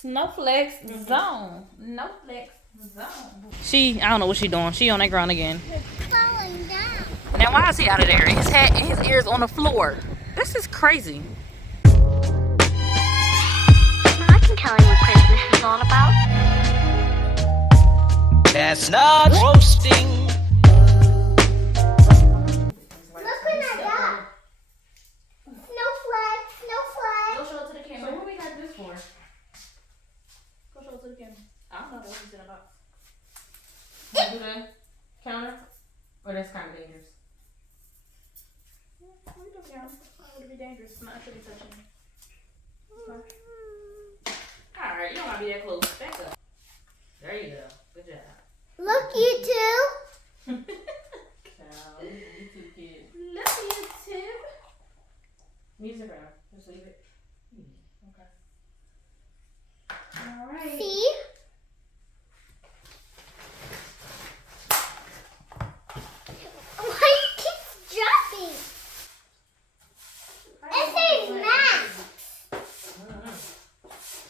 Snowflakes zone. Snowflakes zone. I don't know what she's doing. She on that ground again. It's falling down. Now why is he out of there? His hat and his ears on the floor. This is crazy. I can tell you what Christmas is all about. That's not roasting. Look what I got. Snowflake, snowflake. Go show it to the camera. So what we got this for? Go show it to the camera. I don't know what was in the box. You do the counter? Or that's kind of dangerous? Yeah, we do the counter. Why would it be dangerous? Not should be touching. Alright, you don't want to be that close. Back up. There you go. Good job. Look, you two. You two kids. Look, you two. Music around. Just leave it. Okay. Alright. See? Why you keep dropping? It says Max.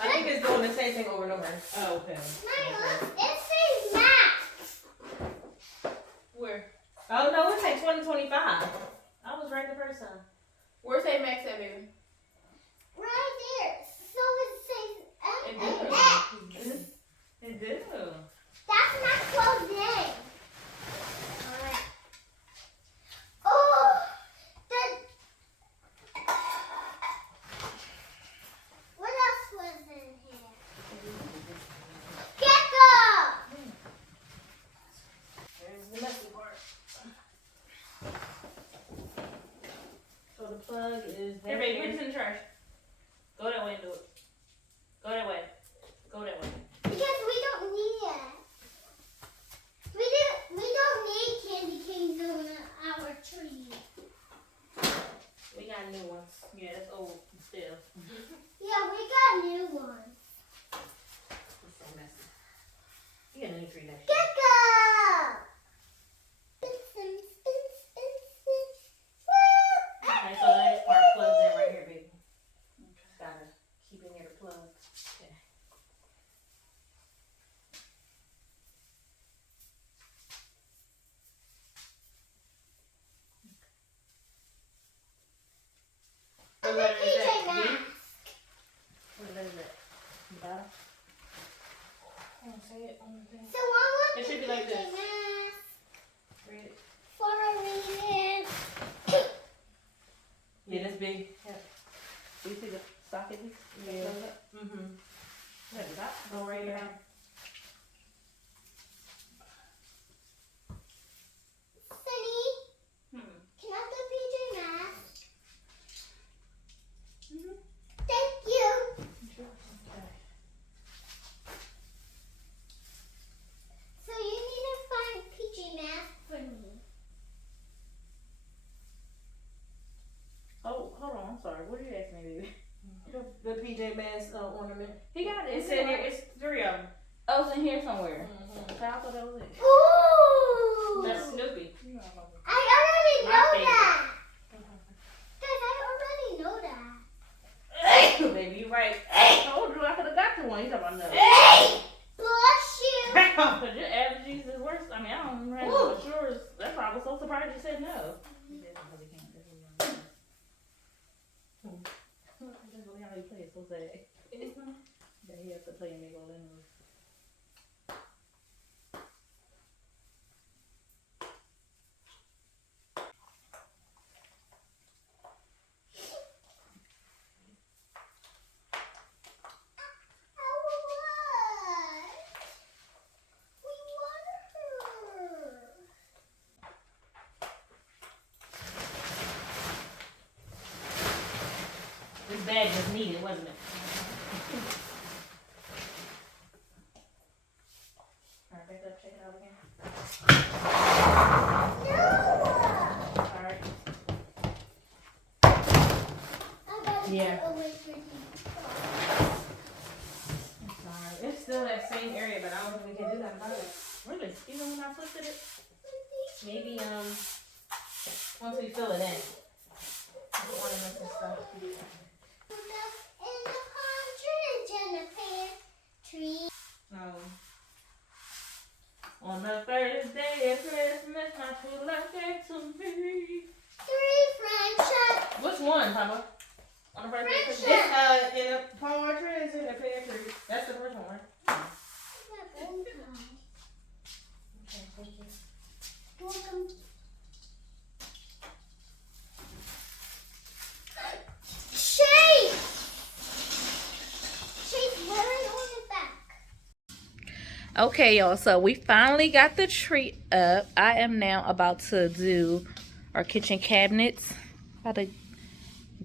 I think it's doing the same thing over and over. Oh, okay. Mommy, look. It says Max. Where? Oh, no, it says 2025. I was right the first time. Where's that Max at, baby? Right there. So it says It X. do. It do. That's not closed in. Alright. Oh, what else was in here? Gecko! There's the messy part. So the plug is there. Here, baby, put this in the trash. Go that way and do it. Go that way. Go that way. Because we don't need it. We don't need candy canes on our tree. We got new ones. Yeah, that's old still. Yeah, we got new ones. It's so messy. You got a new tree next year. Gecko! Okay, so that part plugs in right here, baby. Just gotta keep it near the plug. Okay. And What the letter is PJ that? Masks. B? What letter is that? The bottom? I don't say it on the thing. So I want It the should be like PJ this. Masks Read it. for a reason. Yeah, that's big. Yeah. Do you see the socket? Yeah. Mm-hmm. Look at that. Go right here. Sunny, Hmm. can I have the PJ Masks? Mm-hmm. Thank you. Sure. Okay. So you need to find PJ Masks for me. Oh, hold on. I'm sorry. What did you ask me, baby? The PJ Masks ornament. He got it. It's in here. It's 3 of them. Oh, it's in here somewhere. Mm-hmm. I thought that was it. Ooh! That's Snoopy. I already My know favorite. that. Guys, I already know that. Baby, you right. I told you I could have got the one. You talking about no. Bless you. But your allergies is worse. I mean, I don't remember. But yours, that's why I was so surprised you said no. That's really how he plays. So sad. That he has to play and make all in. This bag was needed, wasn't it? Alright, back up, check it out again. Alright. Yeah. I'm sorry. It's still that same area, but I don't think we can do that about it. Really? Even when I twisted it? Maybe, once we fill it in. Ornaments and stuff. In the partridge in the pear. one, Papa? On the first French page? fries. It's in a palm tree. It's in a pear tree. That's the first one, right? Okay, thank you. Welcome. Chase! Chase, where are you on the back? Okay, y'all, so we finally got the tree up. I am now about to do our kitchen cabinets. About to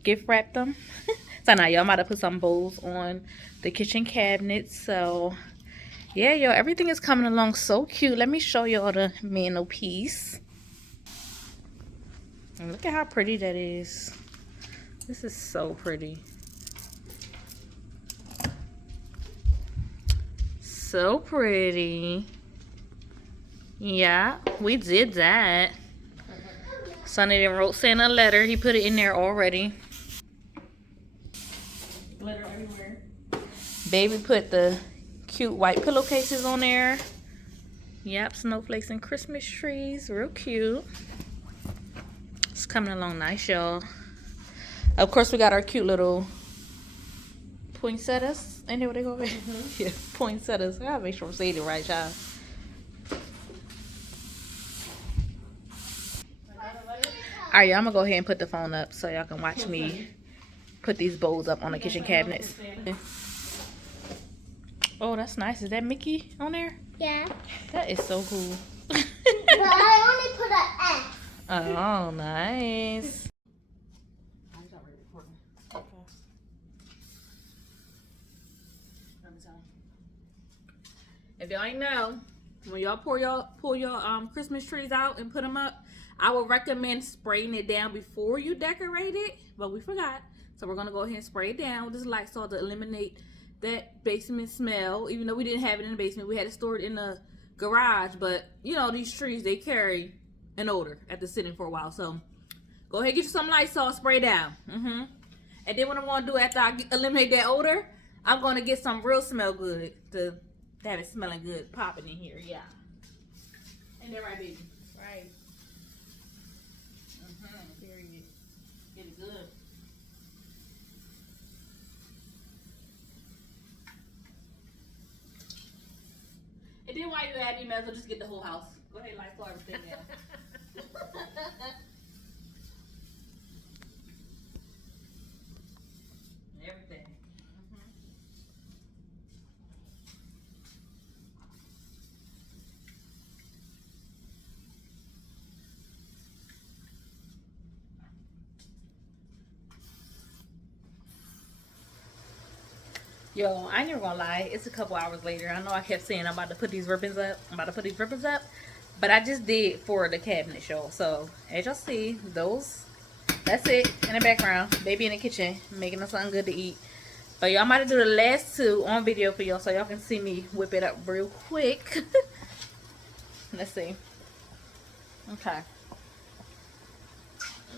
gift wrap them. So now y'all, I'm about to put some bowls on the kitchen cabinets. So yeah, y'all, everything is coming along so cute. Let me show y'all the mantelpiece. And look at how pretty that is. This is so pretty. So pretty. Yeah, we did that. Sonny then wrote Santa a letter. He put it in there already. Glitter everywhere. Baby put the cute white pillowcases on there. Yep, snowflakes and Christmas trees. Real cute. It's coming along nice, y'all. Of course, we got our cute little poinsettias. Ain't that what they call it? Yeah, poinsettias. I gotta make sure I'm saying it right, y'all. Alright, y'all, I'm gonna go ahead and put the phone up so y'all can watch me put these bowls up on the kitchen cabinets. Oh, that's nice. Is that Mickey on there? Yeah. That is so cool. But I only put an F. Oh, nice. If y'all ain't know, when y'all pull your Christmas trees out and put them up, I would recommend spraying it down before you decorate it, but we forgot. So we're gonna go ahead and spray it down with this Lysol to eliminate that basement smell. Even though we didn't have it in the basement, we had it stored in the garage. But you know, these trees, they carry an odor after sitting for a while. So go ahead and get you some Lysol, spray down. And then what I'm gonna do after I eliminate that odor, I'm gonna get some real smell good to have it smelling good, popping in here. Yeah. Ain't that right, baby? Right. Period. Get it good. And then while you're at it, you might as well just get the whole house. Go ahead, Lysol everything down. Everything. Yo, I ain't even gonna lie. It's a couple hours later. I know I kept saying I'm about to put these ribbons up. But I just did for the cabinet show. So, as y'all see, that's it in the background. Baby in the kitchen, making us something good to eat. But y'all might do the last two on video for y'all so y'all can see me whip it up real quick. Let's see. Okay.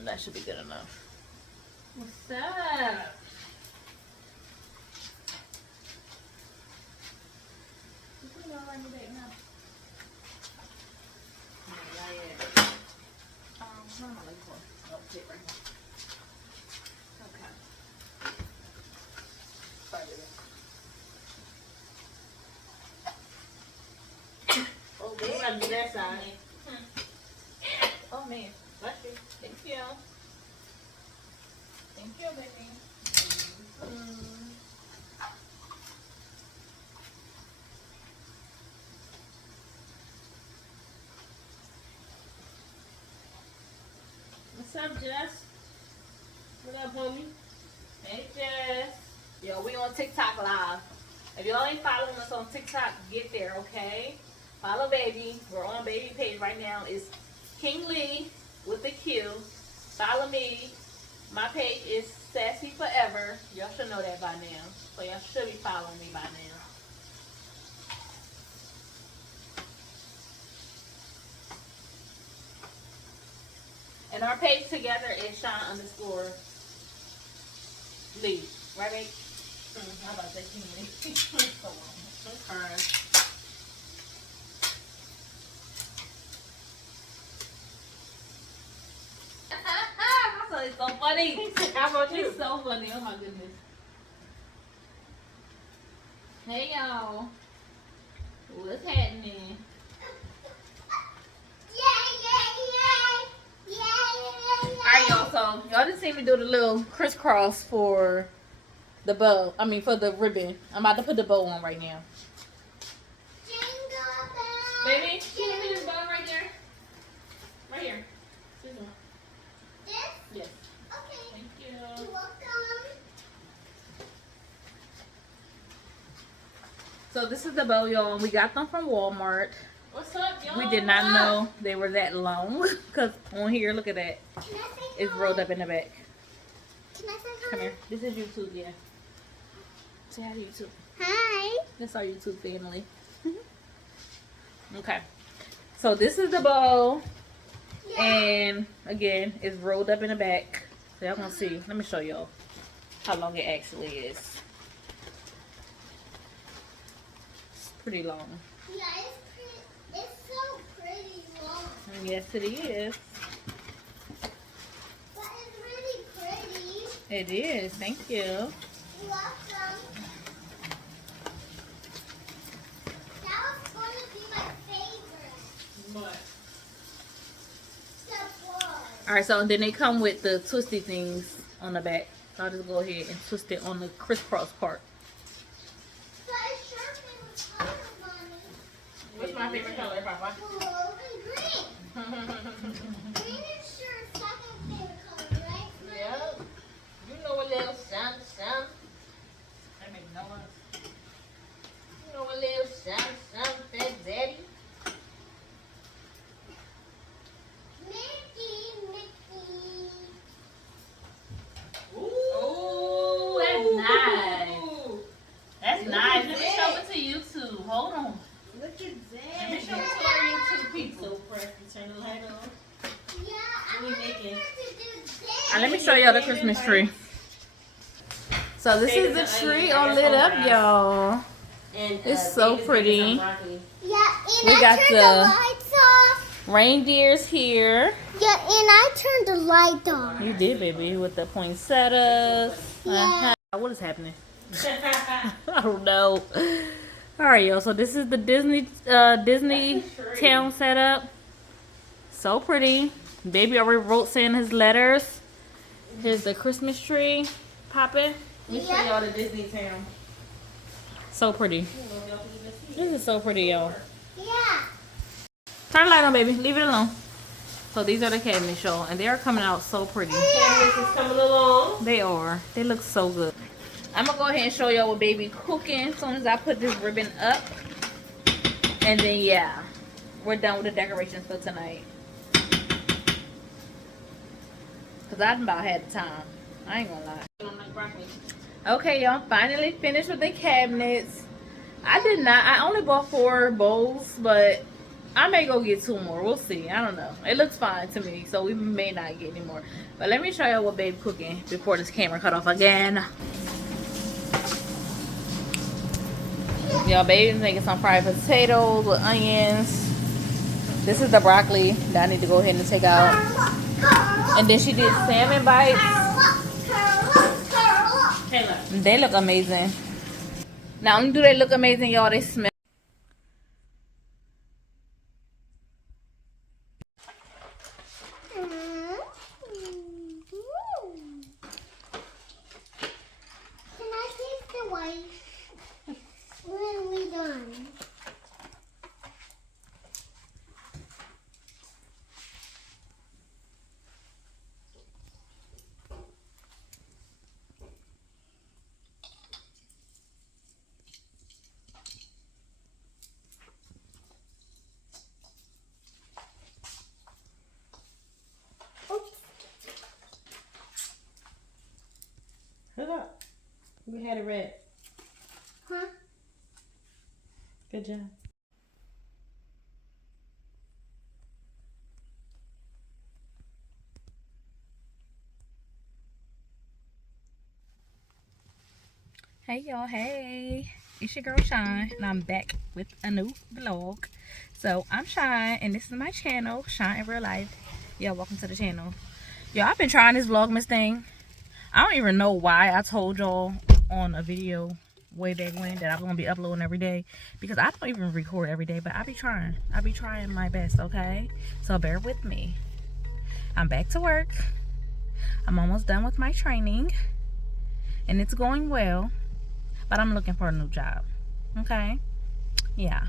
That should be good enough. What's up? Oh, they gotta do that side. Oh man, bless you. Thank you. Thank you, baby. What's up, Jess? What up, homie? Hey, Jess. Yo, we on TikTok live. If y'all ain't following us on TikTok, get there, okay? Follow baby. We're on baby page right now. It's King Lee with the Q. Follow me. My page is Sassy Forever. Y'all should know that by now. So y'all should be following me by now. And our page together is Sean_Lee. Right, babe? I'm about to say King Lee. So long. Okay. My son it's so funny. How about you? It's so funny. Oh my goodness. Hey y'all. What's happening? Alright y'all, so y'all just seen me do the little crisscross for the bow. I mean for the ribbon. I'm about to put the bow on right now. Baby, can you put this bow right there? Right here. This one. This? Yes. Okay. Thank you. You're welcome. So this is the bow, y'all, and we got them from Walmart. What's up, y'all? We did not know they were that long. Because on here, look at that. Can I say It's hi? rolled up in the back. Can I say hi? Come here. This is YouTube, yeah. Say hi to YouTube. Hi. That's our YouTube family. Okay. So this is the bow. Yeah. And again, it's rolled up in the back. So y'all gonna see. Let me show y'all how long it actually is. It's pretty long. Yeah, it's so pretty long. And yes, it is. But it's really pretty. It is. Thank you. You're welcome. That was going to be my favorite. What? All right. So then they come with the twisty things on the back. So I'll just go ahead and twist it on the crisscross part. But it's your favorite color, Mommy. What's my favorite color, Papa? Blue and green. Green is your second favorite color, right? Mommy? Yep. You know a little something. That makes no sense. You know a little something, Fat Daddy. Mickey. Ooh, that's nice. That's nice. Let me show it to YouTube. Hold on. Look at Let me that. show it to our YouTube people. So pressed to turn the light on. Yeah, I What we wanted making? her to do this. Let me show y'all the Christmas tree. So this is the tree all lit up, y'all. And, It's so David's pretty. making some broccoli. Yeah, and We I got turned the- the lights off. Reindeer's here. Yeah, and I turned the light on. You did, baby, with the poinsettias. Yeah. What is happening? I don't know. All right, y'all. So this is the Disney town setup. So pretty. Baby already wrote Santa's letters. Here's the Christmas tree popping. Let me show y'all the Disney town. So pretty. This is so pretty, y'all. Yeah. Turn the light on, baby. Leave it alone. So these are the cabinets, y'all, and they are coming out so pretty. Cabinets is coming along. They are. They look so good. I'm gonna go ahead and show y'all what baby cooking as soon as I put this ribbon up. And then yeah, we're done with the decorations for tonight. Cause I about had the time. I ain't gonna lie. I don't like broccoli. Okay, y'all, finally finished with the cabinets. I only bought 4 bowls, but I may go get 2 more. We'll see. I don't know. It looks fine to me, so we may not get any more. But let me show y'all what baby cooking before this camera cut off again. Y'all, baby's making some fried potatoes with onions. This is the broccoli that I need to go ahead and take out. And then she did salmon bites. Taylor. They look amazing. Not only do they look amazing, y'all, they smell. Can I taste the white when we done? Oops. Hold up. We had it red. Huh? Good job. Hey y'all, hey, it's your girl Shine, and I'm back with a new vlog. So I'm Shine, and this is my channel, Shine in Real Life. Y'all, welcome to the channel. Yeah, I've been trying this Vlogmas thing. I don't even know why I told y'all on a video way back when that I'm gonna be uploading every day, because I don't even record every day, but I be trying my best. Okay, so bear with me. I'm back to work. I'm almost done with my training and it's going well, but I'm looking for a new job. Okay, yeah.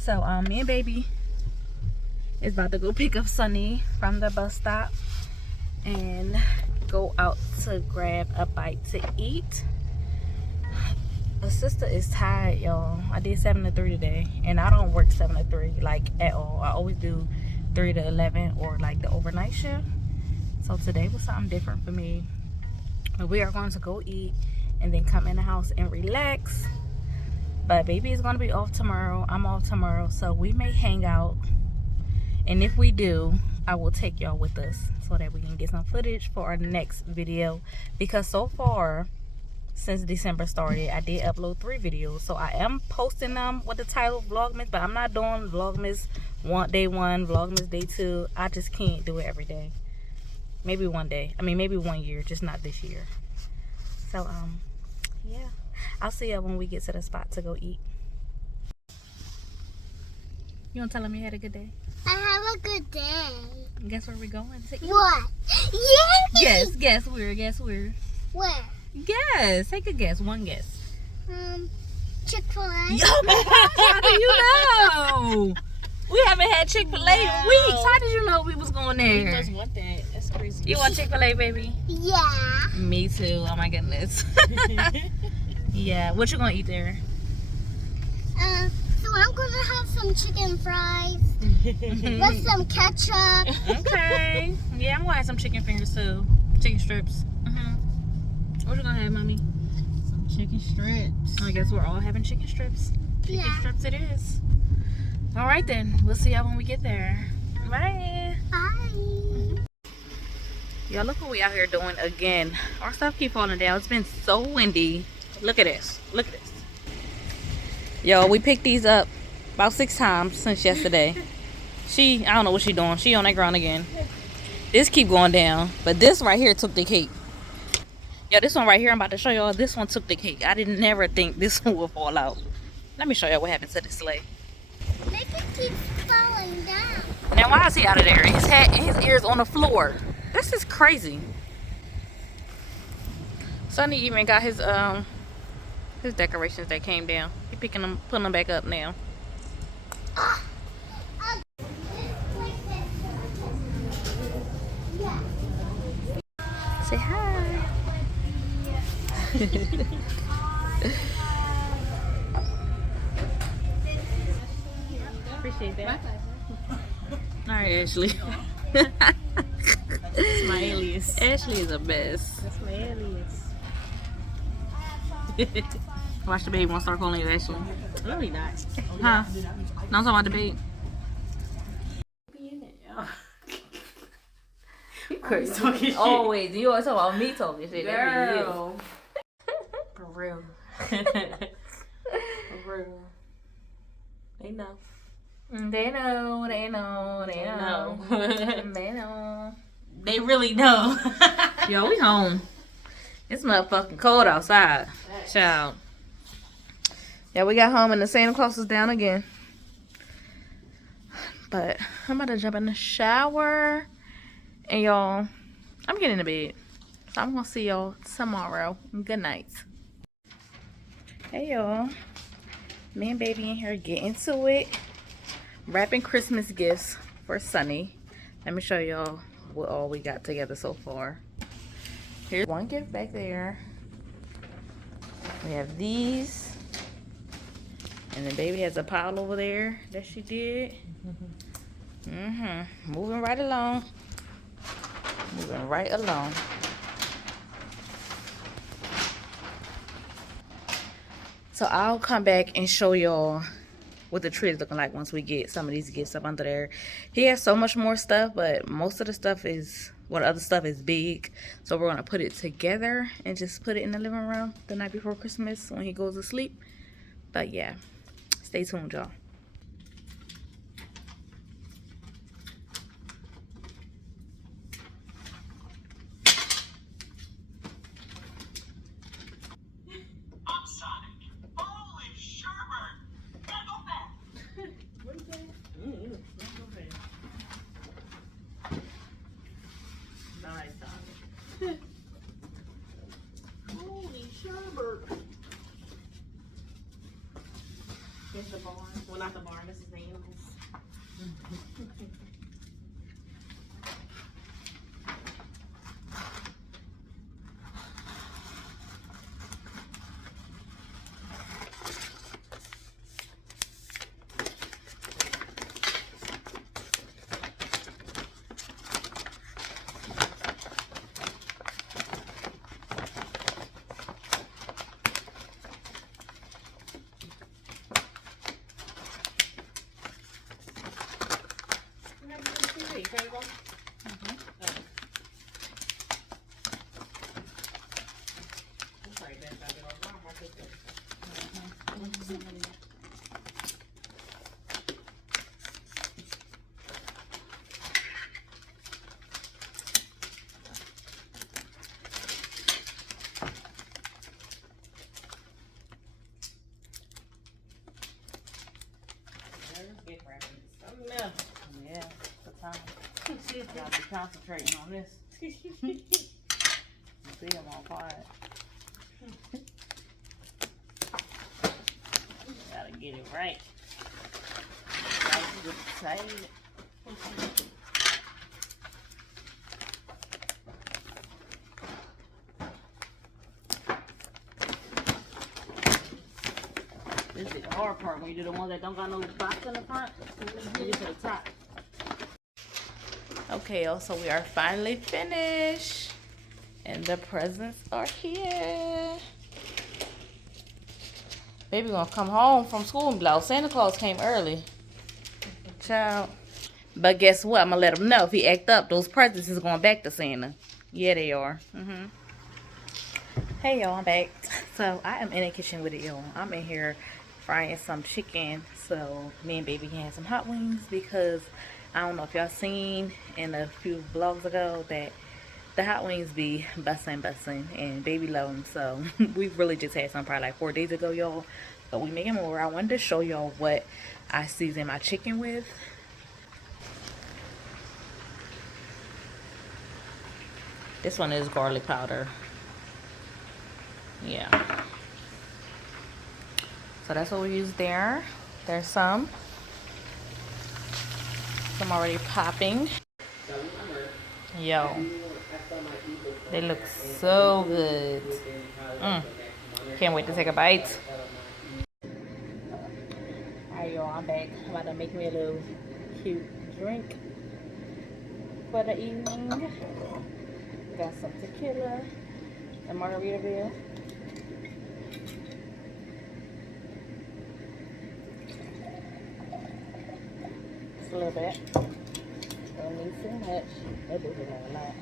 So me and baby is about to go pick up Sunny from the bus stop and go out to grab a bite to eat. The sister is tired, y'all. I did 7 to 3 today, and I don't work 7 to 3 like at all. I always do 3 to 11 or like the overnight shift. So today was something different for me. But we are going to go eat and then come in the house and relax. But baby is going to be off tomorrow. I'm off tomorrow, so we may hang out. And if we do, I will take y'all with us so that we can get some footage for our next video. Because so far, since December started, I did upload 3 videos. So I am posting them with the title Vlogmas, but I'm not doing Vlogmas day 1, Vlogmas day 2. I just can't do it every day. Maybe one day. I mean, maybe 1 year, just not this year. So, yeah. I'll see y'all when we get to the spot to go eat. You want to tell them you had a good day? I have a good day. Guess where we're going to eat? What? Yeah. Guess where? Where? Guess. Take a guess. One guess. Chick-fil-A. Yo, how do you know? We haven't had Chick-fil-A in weeks. How did you know we was going there? You must want that. That's crazy. You want Chick-fil-A, baby? Yeah. Me too. Oh my goodness. Yeah. What you gonna eat there? So I'm gonna have some chicken fries with some ketchup. Okay. Yeah, I'm gonna have some chicken fingers too. Chicken strips. What you gonna have, mommy? Some chicken strips. I guess we're all having chicken strips. Chicken Yeah. strips it is. All right then. We'll see y'all when we get there. Bye. Bye. Y'all, look what we out here doing again. Our stuff keep falling down. It's been so windy. Look at this. Look at this. Yo, we picked these up about 6 times since yesterday. I don't know what she doing. She on that ground again. This keep going down, but this right here took the cake. Yo, this one right here I'm about to show y'all. This one took the cake. I didn't never think this one would fall out. Let me show y'all what happened to the sleigh. Make it keep falling down. Now why is he out of there? His hat and his ears on the floor. This is crazy. Sonny even got his decorations that came down. He putting them back up now. Say hi. Appreciate that. All right, Ashley. That's my alias. Ashley is the best. That's my alias. Watch the baby won't start calling you Ashley. No, he not. Huh? No, I'm talking about the baby. Be in it, y'all. Crazy. Talking shit. Always. You always talk about me talking shit. That be you. Girl. For real. For real. They know. They know. They know. They know. They know. They really know. Yo, we home. It's motherfucking cold outside. Child. Yeah, we got home and the Santa Claus is down again. But I'm about to jump in the shower. And y'all, I'm getting to bed. So I'm going to see y'all tomorrow. Good night. Hey y'all. Me and baby in here getting to it. Wrapping Christmas gifts for Sunny. Let me show y'all what all we got together so far. Here's one gift back there. We have these. And then baby has a pile over there that she did. Moving right along. Moving right along. So I'll come back and show y'all what the tree is looking like once we get some of these gifts up under there. He has so much more stuff, but most of the stuff is, well, the other stuff is big. So we're gonna put it together and just put it in the living room the night before Christmas when he goes to sleep. But yeah, stay tuned, y'all. It's the barn. Well, not the barn. This is the animals. Yeah, the time. Gotta be concentrating on this. See, I'm all quiet. Gotta get it right. Gotta get excited. This is the hard part when you do the ones that don't got no box in the front. You get to the top. Okay, so we are finally finished. And the presents are here. Baby gonna come home from school and be like, Santa Claus came early. Child. But guess what? I'm gonna let him know if he act up, those presents is going back to Santa. Yeah, they are. Hey y'all, I'm back. So I am in the kitchen with it, y'all. I'm in here frying some chicken so me and baby can have some hot wings, because I don't know if y'all seen in a few vlogs ago that the hot wings be bussin' and baby love them. So we really just had some probably like 4 days ago, y'all, but we making more. I wanted to show y'all what I season my chicken with. This one is garlic powder. Yeah, so that's what we use there. There's some already popping. Yo, they look so good. Can't wait to take a bite. Alright y'all, I'm back. I'm about to make me a little cute drink for the evening. Got some tequila and Margaritaville. Just a little bit. Don't need too much. That does a lot.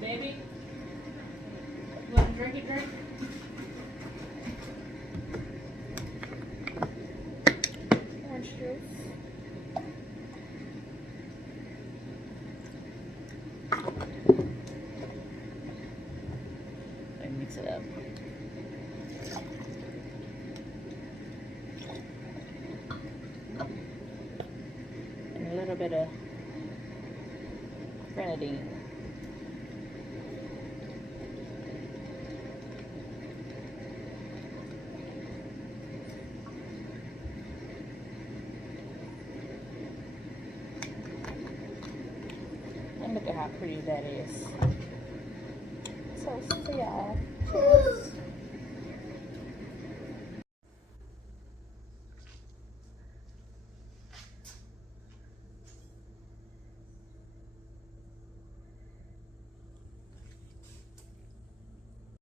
Baby, you want to drink it, drink? Orange juice. Let me mix it up. And a little bit of grenadine. And look at how pretty that is. So see y'all. Cheers.